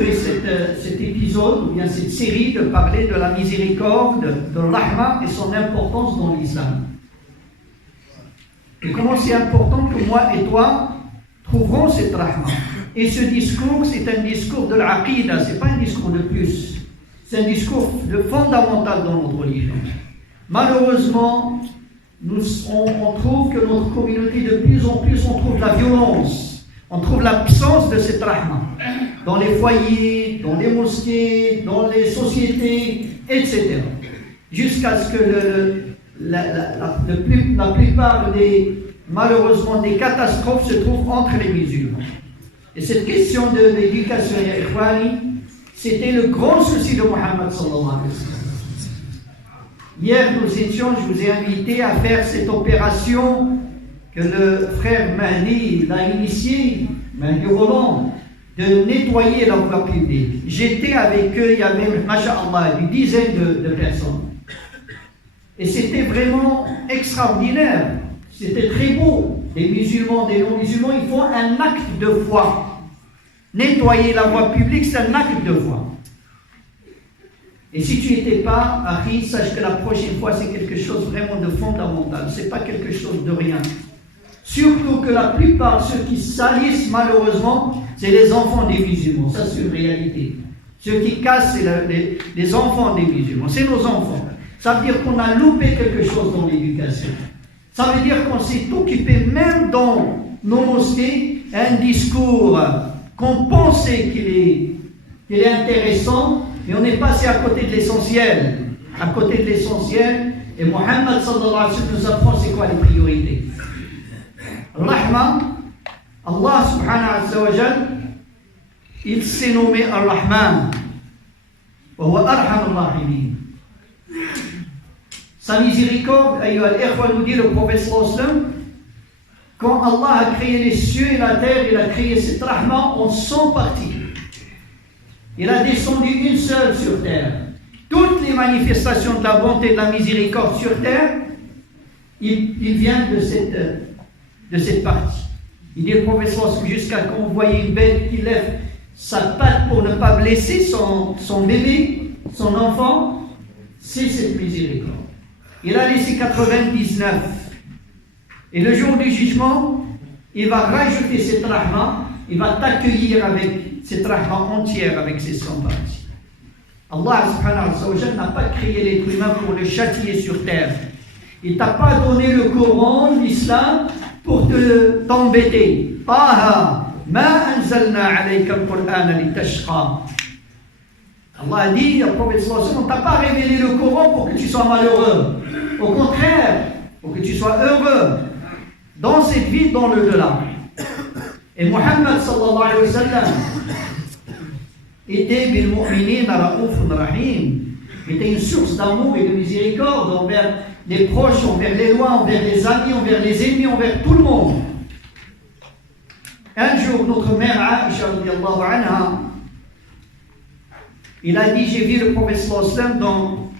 clôturer cet épisode, ou bien cette série, de parler de la miséricorde, de rahma et son importance dans l'islam. Et comment c'est important que moi et toi trouverons cette rahma. Et ce discours, c'est un discours de l'aqida, ce n'est pas un discours de plus. C'est un discours fondamental dans notre religion. Malheureusement, on trouve que notre communauté, de plus en plus, on trouve la violence, on trouve l'absence de cette rahma. Dans les foyers, dans les mosquées, dans les sociétés, etc. Jusqu'à ce que la plupart malheureusement, des catastrophes se trouvent entre les musulmans. Et cette question de l'éducation, c'était le grand souci de Mohammed sallallahu alayhi wa sallam. Hier, je vous ai invité à faire cette opération que le frère Mahdi l'a initiée, Mahdi Roland, de nettoyer la voie publique. J'étais avec eux, il y avait, masha'Allah, une dizaine de personnes. Et c'était vraiment extraordinaire. C'était très beau. Des musulmans, des non-musulmans, ils font un acte de foi. Nettoyer la voie publique, c'est un acte de foi. Et si tu n'étais pas, Akhi, sache que la prochaine fois, c'est quelque chose vraiment de fondamental. Ce n'est pas quelque chose de rien. Surtout que la plupart, ceux qui salissent malheureusement, c'est les enfants des musulmans. Ça, c'est une réalité. Ceux qui cassent, c'est les enfants des musulmans. C'est nos enfants. Ça veut dire qu'on a loupé quelque chose dans l'éducation. Ça veut dire qu'on s'est occupé, même dans nos mosquées, un discours qu'on pensait qu'il est intéressant, mais on est passé à côté de l'essentiel. À côté de l'essentiel, et Mohammed sallallahu alayhi wa sallam nous apprend c'est quoi les priorités. Rahma, Allah subhanahu wa ta'ala, il s'est nommé Ar-Rahman. Wa huwa arhamur rahimin. Sa miséricorde, nous dit le prophète sallallahu alayhi wa sallam, quand Allah a créé les cieux et la terre, il a créé cette rahma en 100 parties. Il a descendu une seule sur terre. Toutes les manifestations de la bonté et de la miséricorde sur terre, il vient de cette partie. Il dit le prophète sallallahu alayhi wa sallam, jusqu'à quand vous voyez une bête qui lève sa patte pour ne pas blesser son bébé, son enfant, c'est cette miséricorde. Il a laissé 99. Et le jour du jugement, il va rajouter cette rahma, il va t'accueillir avec cette rahma entière, avec ses 100 parties. Allah subhanahu wa ta'ala n'a pas créé l'être humain pour le châtier sur terre. Il t'a pas donné le Coran, l'islam, pour t'embêter. Taha, ma anzalna alayka al-Qur'ana litashqa. Allah a dit, le prophète sallallahu alayhi wa sallam, on t'a pas révélé le Coran pour que tu sois malheureux. Au contraire, pour que tu sois heureux dans cette vie, dans le delà. Et Mohammed sallallahu alayhi wa sallam était bil mu'minina ra'oufun rahim. Était une source d'amour et de miséricorde envers les proches, envers les loin, envers les amis, envers les ennemis, envers tout le monde. Un jour, notre mère Aïcha radiyallahu anha, il a dit, j'ai vu le prophète sallallahu alayhi wa sallam dans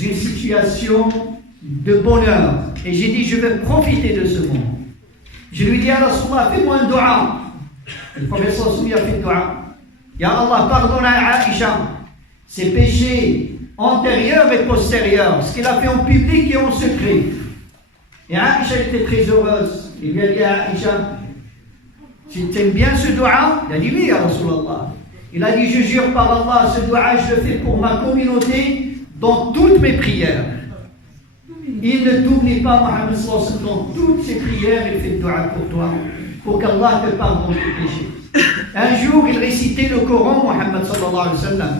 une situation de bonheur. Et j'ai dit, je vais profiter de ce moment. Je lui ai dit, à Rasulullah, fais-moi un dua. Le prophète sallallahu alayhi wa sallam a fait dua. Ya Allah, pardonne à Aïcha ses péchés antérieurs et postérieurs, ce qu'il a fait en public et en secret. Et Aïcha était très heureuse. Il lui a dit à Aïcha, tu aimes bien ce dua? Il a dit oui, ya Rasulullah. Il a dit, je jure par Allah, ce dua, je le fais pour ma communauté dans toutes mes prières. Il ne t'oublie pas, Mohammed sallallahu alayhi wa sallam, dans toutes ses prières, il fait dua pour toi, pour qu'Allah te pardonne tes péchés. Un jour, il récitait le Coran, Mohammed sallallahu alayhi wa sallam.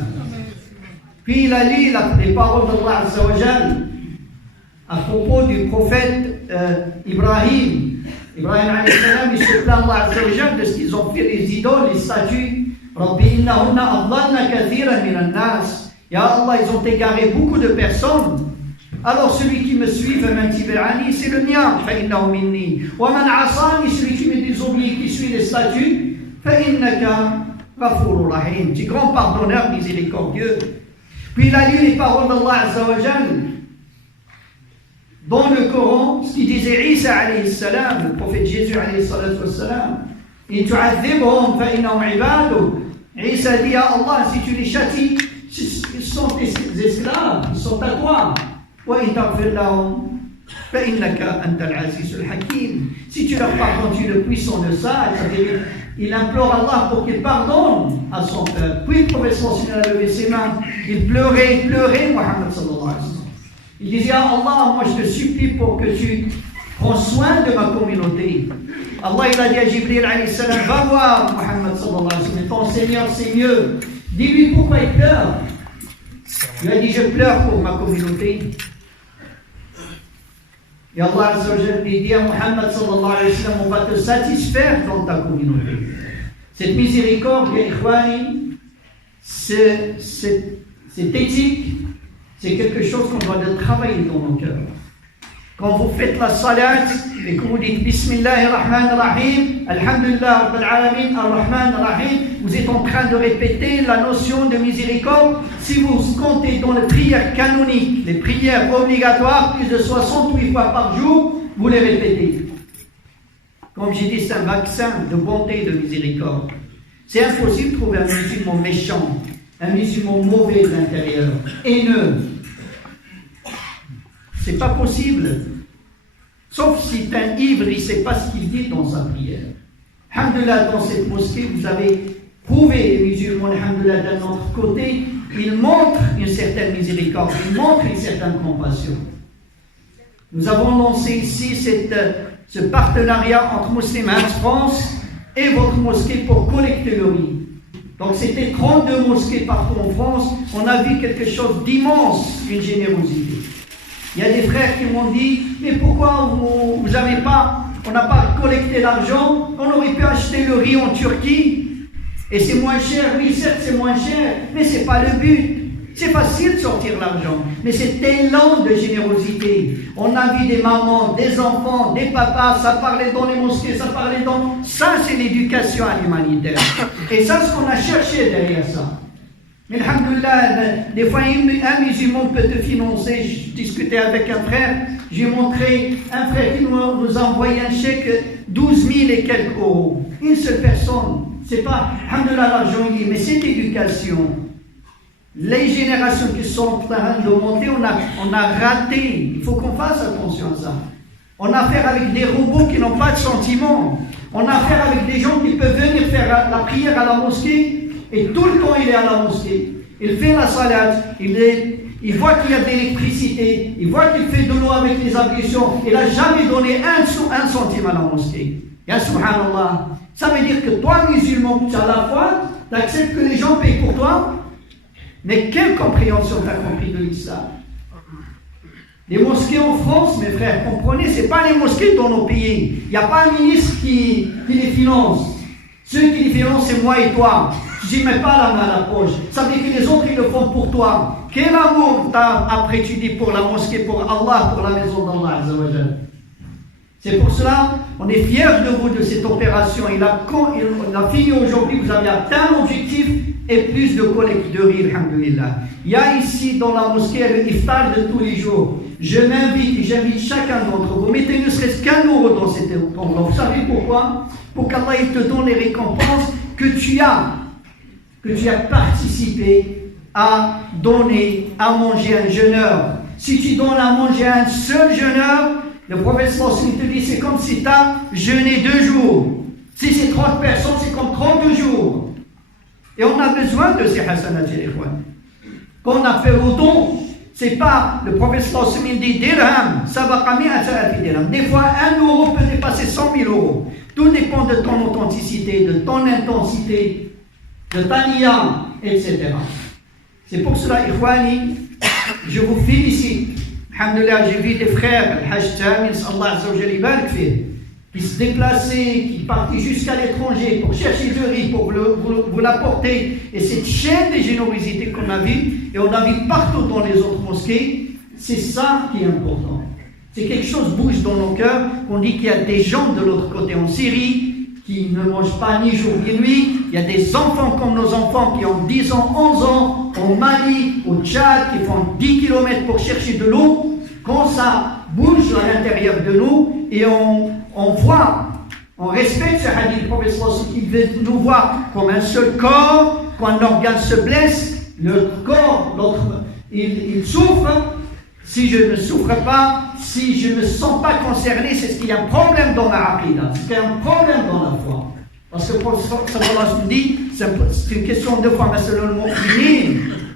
Puis il a lu les paroles d'Allah azza wa jal à propos du prophète Ibrahim. Ibrahim alayhi salam, il se plaint Allah azza wa jal de ce qu'ils ont fait, les idoles, les statues. Rabbi innahunna adlalna kathiran minan nas. Ya Allah, ils ont égaré beaucoup de personnes. Alors celui qui me suit, c'est le mien, celui qui me désobéit, qui suit les statuts, du grand pardonneur miséricordieux. Puis il a lu les paroles d'Allah Azza wa Jal dans le Coran, ce qu'il disait Isa alayhi salam, le prophète Jésus alayhi salam, in tu'adhibhum fa innahum ibaduk Isa dit à Allah, si tu les châties, ils sont tes esclaves, ils sont à toi. Si tu leur pardonnes, tu es le puissant de ça, c'est-à-dire, il implore Allah pour qu'il pardonne à son peuple. Puis le prophète a levé ses mains, il pleurait, Muhammad sallallahu alayhi wa sallam. Il disait à Allah, moi je te supplie pour que tu prends soin de ma communauté. Allah il a dit à Jibril alayhi salam, va voir Muhammad sallallahu alayhi wa sallam, ton Seigneur c'est mieux. Dis-lui pourquoi il pleure. Il a dit, je pleure pour ma communauté. Et Allah Azza wa Jalla dit à Muhammad sallallahu alayhi wa sallam, on va te satisfaire dans ta communauté. Cette miséricorde, ya ikhwani, cette éthique, c'est quelque chose qu'on doit travailler dans nos cœurs. Quand vous faites la salat et que vous dites Bismillah ar-Rahman ar-Rahim, Alhamdulillah Rabbil Alamin ar-Rahman ar-Rahim, vous êtes en train de répéter la notion de miséricorde. Si vous comptez dans les prières canoniques, les prières obligatoires, plus de 68 fois par jour, vous les répétez. Comme j'ai dit, c'est un vaccin de bonté et de miséricorde. C'est impossible de trouver un musulman méchant, un musulman mauvais de l'intérieur, haineux. C'est pas possible. Sauf si c'est un ivre, il ne sait pas ce qu'il dit dans sa prière. Alhamdulillah, dans cette mosquée, vous avez prouvé, les musulmans, alhamdulillah, d'un autre côté, ils montrent une certaine miséricorde, ils montrent une certaine compassion. Nous avons lancé ici ce partenariat entre Muslim Hands France et votre mosquée pour collecter le riz. Donc c'était 32 mosquées partout en France. On a vu quelque chose d'immense, une générosité. Il y a des frères qui m'ont dit, mais pourquoi vous n'avez pas, on n'a pas collecté l'argent, on aurait pu acheter le riz en Turquie, et c'est moins cher. Oui, certes c'est moins cher, mais ce n'est pas le but. C'est facile de sortir l'argent, mais cet élan de générosité, on a vu des mamans, des enfants, des papas, ça parlait dans les mosquées, ça parlait dans... Ça c'est l'éducation à l'humanitaire. Et ça c'est ce qu'on a cherché derrière ça. Mais alhamdoulilah, des fois un musulman peut te financer. Je discutais avec un frère, j'ai montré un frère qui nous a envoyé un chèque 12 000 et quelques euros. Une seule personne. C'est pas, alhamdoulilah, l'argent il est, mais cette éducation, les générations qui sont en train de monter, on a raté. Il faut qu'on fasse attention à ça. On a affaire avec des robots qui n'ont pas de sentiments. On a affaire avec des gens qui peuvent venir faire la prière à la mosquée. Et tout le temps, il est à la mosquée, il fait la salade, il voit qu'il y a de l'électricité, il voit qu'il fait de l'eau avec les ablutions, il n'a jamais donné un centime à la mosquée. Ya subhanallah, ça veut dire que toi, musulman, tu as la foi, tu acceptes que les gens payent pour toi, mais quelle compréhension tu as compris de l'islam? Les mosquées en France, mes frères, comprenez, ce n'est pas les mosquées dans nos pays. Il n'y a pas un ministre qui les finance. Ceux qui les financent, c'est moi et toi. Je n'y mets pas la main à la poche. Ça veut dire que les autres, ils le font pour toi. Quel amour t'as après tu dis pour la mosquée, pour Allah, pour la maison d'Allah Azza wa Jalla. C'est pour cela, on est fiers de vous, de cette opération. Il a fini aujourd'hui, vous avez atteint l'objectif et plus de collecte de riz, alhamdulillah. Il y a ici dans la mosquée le iftar de tous les jours. Je m'invite et j'invite chacun d'entre vous. Mettez ne serait-ce qu'un euro dans cette enveloppe. Vous savez pourquoi? Pour qu'Allah te donne les récompenses que tu as participé à donner à manger à un jeûneur. Si tu donnes à manger à un seul jeûneur, le prophète te dit c'est comme si tu as jeûné 2 jours. Si c'est 30 personnes, c'est comme 32 jours. Et on a besoin de ces hasanat. Quand on a fait au don, c'est pas le prophète dit dirham, sabaqa mi'ata dirham. Des fois, 1 euro peut dépasser 100 000 euros. Tout dépend de ton authenticité, de ton intensité, de ta niya, etc. C'est pour cela, Ikhwani, je vous félicite. Alhamdulillah, j'ai vu des frères, Al-Hajj Tamin, Allah Azza wa Jalla barak fih, qui se déplaçaient, qui partaient jusqu'à l'étranger pour chercher du riz, pour vous l'apporter. Et cette chaîne de générosité qu'on a vue, et on a vu partout dans les autres mosquées, c'est ça qui est important. C'est quelque chose qui bouge dans nos cœurs, qu'on dit qu'il y a des gens de l'autre côté en Syrie, qui ne mangent pas ni jour ni nuit. Il y a des enfants comme nos enfants qui ont 10 ans, 11 ans, au Mali, au Tchad, qui font 10 km pour chercher de l'eau. Quand ça bouge à l'intérieur de nous, et on voit, on respecte ce hadith, le prophète qui veut nous voir comme un seul corps, quand un organe se blesse, le corps, il souffre. Si je ne souffre pas, si je ne me sens pas concerné, c'est ce qu'il y a un problème dans ma aqida, c'est qu'il y a un problème dans la foi. Parce que pour ça, dit, c'est une question de foi, mais selon le mot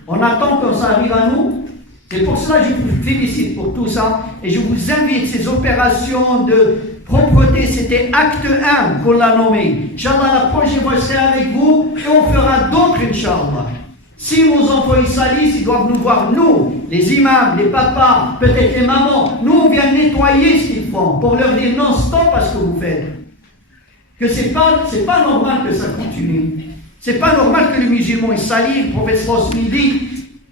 on attend que ça arrive à nous. Et pour cela, je vous félicite pour tout ça. Et je vous invite, ces opérations de propreté, c'était acte 1 qu'on l'a nommé. Inch'Allah, la prochaine fois, je serai avec vous et on fera d'autres, Inch'Allah. Si nos enfants ils salissent, ils doivent nous voir, nous, les imams, les papas, peut-être les mamans. Nous, on vient nettoyer ce qu'ils font pour leur dire non, stop à ce que vous faites. Que c'est pas normal que ça continue. C'est pas normal que le musulman il salit. Le prophète sallallahu dit,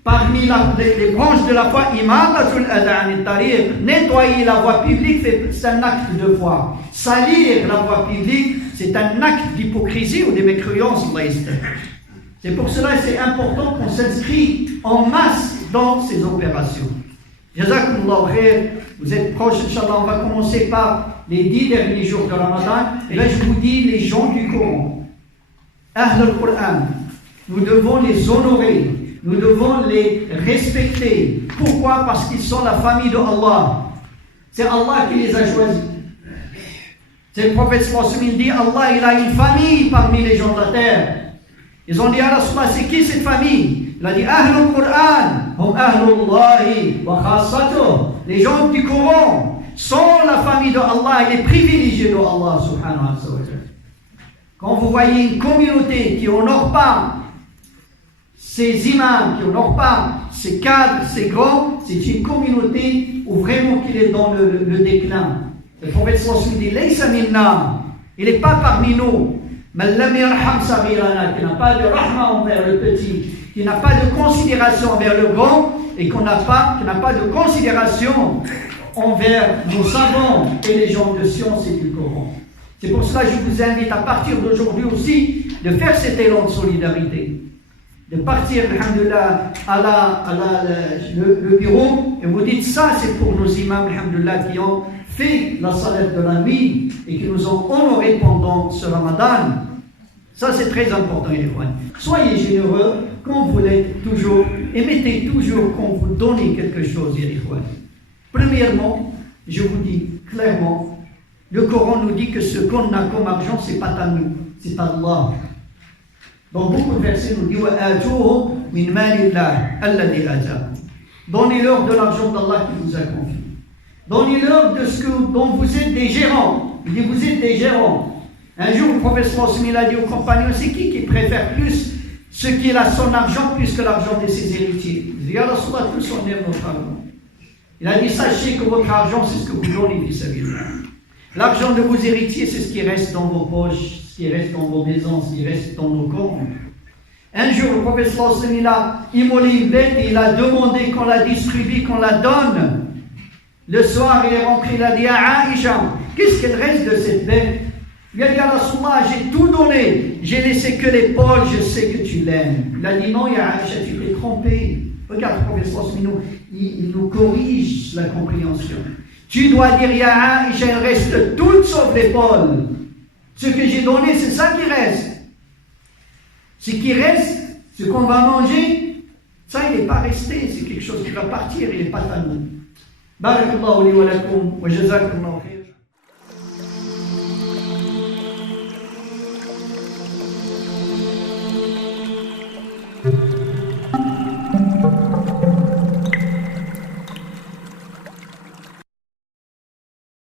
parmi les branches de la foi, nettoyer la voie publique, c'est un acte de foi. Salir la voie publique, c'est un acte d'hypocrisie ou de mécréance. C'est pour cela que c'est important qu'on s'inscrit en masse dans ces opérations. Jazakumullah khair. Vous êtes proches, Inch'Allah, on va commencer par les 10 derniers jours de Ramadan. Et là, je vous dis, les gens du Coran, Ahl al-Qur'an, nous devons les honorer, nous devons les respecter. Pourquoi? Parce qu'ils sont la famille de Allah. C'est Allah qui les a choisis. C'est le prophète sallallahu alayhi wa sallam dit, Allah, il a une famille parmi les gens de la terre. Ils ont dit à Rasulullah, c'est qui cette famille? Il a dit, Ahlul Qur'an, hum ahlullahi wa khassatuh. Les gens du Coran sont la famille de Allah et les privilégiés de Allah subhanahu wa ta'ala. Quand vous voyez une communauté qui honore pas ses imams, qui honore pas ses cadres, ses grands, c'est une communauté où vraiment qu'il est dans le déclin. Le prophète sallallahu alayhi wa sallam dit, Laysa minna, il n'est pas parmi nous. Qui n'a pas de rahma envers le petit, qui n'a pas de considération envers le grand, et qui n'a pas de considération envers nos savants et les gens de science et du Coran. C'est pour cela que je vous invite à partir d'aujourd'hui aussi de faire cet élan de solidarité, de partir, alhamdoulilah, le bureau, et vous dites ça c'est pour nos imams, alhamdoulilah, qui ont fait la salat de la nuit et qui nous ont honorés pendant ce Ramadan. Ça c'est très important, les frères. Soyez généreux quand vous l'êtes toujours et mettez toujours quand vous donnez quelque chose, les frères. Premièrement, je vous dis clairement, le Coran nous dit que ce qu'on a comme argent, c'est pas à nous, c'est à Allah. Dans beaucoup de versets, nous dit donnez-leur de l'argent d'Allah qui vous a confié. Donnez-leur de ce dont vous êtes des gérants. Il dit, vous êtes des gérants. Un jour, le prophète sallallahu alayhi wa sallam a dit aux compagnons, c'est qui préfère plus ce qui est son argent plus que l'argent de ses héritiers? Il dit, ya Rasulallah, tous on aime notre argent. Il a dit, sachez que votre argent, c'est ce que vous donnez, vis-à-vis. L'argent de vos héritiers, c'est ce qui reste dans vos poches, ce qui reste dans vos maisons, ce qui reste dans nos comptes. Un jour, le prophète sallallahu alayhi wa sallam, il a immolé une bête et il a demandé qu'on la distribue, qu'on la donne. Le soir, il est rentré, il a dit à Aïcha, qu'est-ce qu'il reste de cette bête? Il a dit à Rasulullah, j'ai tout donné, j'ai laissé que les poils, je sais que tu l'aimes. Il a dit non, ya Aïcha, tu t'es trompé. Regarde, le prophète sallallahu alayhi wa sallam, il nous corrige la compréhension. Tu dois dire, ya Aïcha, il reste tout sauf les poils. Ce que j'ai donné, c'est ça qui reste. Ce qui reste, ce qu'on va manger, ça, il n'est pas resté, c'est quelque chose qui va partir, il n'est pas à nous. Barakallahu li wa lakum wa jazakumullahu khairan.